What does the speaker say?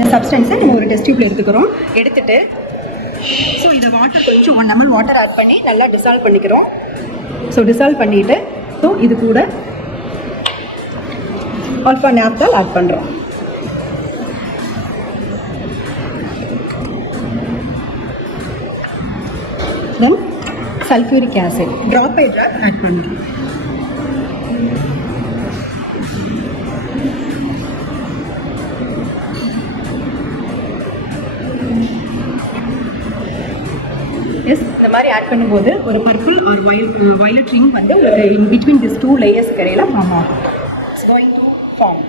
இந்த சப்ஸ்டன்ஸை நம்ம ஒரு டெஸ்ட் டியூப்ல எடுத்துக்கிறோம். எடுத்துட்டு ஸோ இதை வாட்டர் கொஞ்சம் 1 ml வாட்டர் ஆட் பண்ணி நல்லா டிசால்வ் பண்ணிக்கிறோம். ஸோ டிசால்வ் பண்ணிவிட்டு ஸோ இது கூட ஆல்ஃபா நாப்தால் ஆட் பண்ணுறோம். Then sulphuric acid drop by drop add பண்ணுறோம். எஸ், இந்த மாதிரி ஆட் பண்ணும்போது ஒரு பர்பிள் ஆர் வயலட் ரிங் வந்து உங்களுக்கு இன் பிட்வீன் திஸ் 2 லேயர்ஸ் இடையில ஃபார்ம் ஆகும். It's going to form.